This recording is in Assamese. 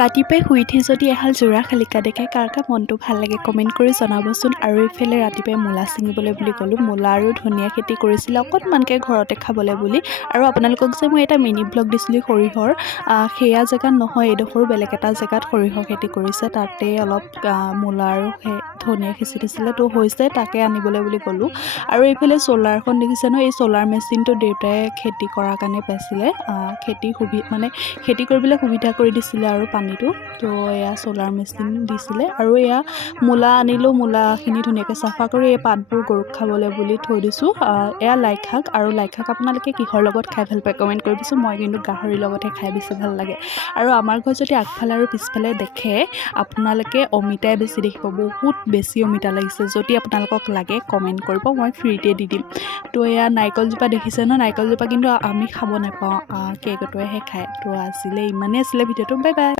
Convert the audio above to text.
ৰাতিপুৱাই শুই উঠি যদি এহাল যোৰা শালিকা দেখে কাৰ কাৰ মনটো ভাল লাগে কমেণ্ট কৰি জনাবচোন। আৰু এইফালে ৰাতিপুৱাই মূলা ছিঙিবলৈ বুলি গ'লোঁ। মূলা আৰু ধনিয়া খেতি কৰিছিলে অকণমানকৈ ঘৰতে খাবলৈ বুলি। আৰু আপোনালোকক যে মই এটা মিনি ব্লগ দিছিলোঁ সৰিয়হৰ, সেয়া জেগাত নহয়, এইডোখৰো বেলেগ এটা জেগাত সৰিয়হ খেতি কৰিছে। তাতে অলপ মূলা আৰু ধনিয়া সিঁচি দিছিলে, তো হৈছে, তাকে আনিবলৈ বুলি গ'লোঁ। আৰু এইফালে চ'লাৰখন দেখিছে নহয়, এই চ'লাৰ মেচিনটো দেউতাই খেতি কৰাৰ কাৰণে পাইছিলে। খেতি কৰিবলৈ সুবিধা কৰি দিছিলে আৰু পানীটো, তো এয়া চ'লাৰ মেচিন দিছিলে। আৰু এয়া মূলা আনিলোঁ, মূলাখিনি ধুনীয়াকৈ চাফা কৰি এই পাতবোৰ গৰুক খাবলৈ বুলি থৈ দিছোঁ। এয়া লাই শাক, আৰু লাই শাক আপোনালোকে কিহৰ লগত খাই ভাল পায় কমেণ্ট কৰিবিচোন। মই কিন্তু গাহৰিৰ লগতহে খাই বেছি ভাল লাগে। আৰু আমাৰ ঘৰত যদি আগফালে আৰু পিছফালে দেখে আপোনালোকে অমিতাই বেছি দেখিব, বহুত বেছি অমিতা লাগিছে। যদি আপোনালোকক লাগে কমেণ্ট কৰিব, মই ফ্ৰীতে দি দিম। তো এয়া নাৰিকলজোপা দেখিছে ন, নাৰিকলজোপা কিন্তু আমি খাব নাপাওঁ, কেৰ্কেটুৱাইহে খায়। তো আজিলৈ ইমানেই আছিলে ভিডিঅ'টো, বাই বাই।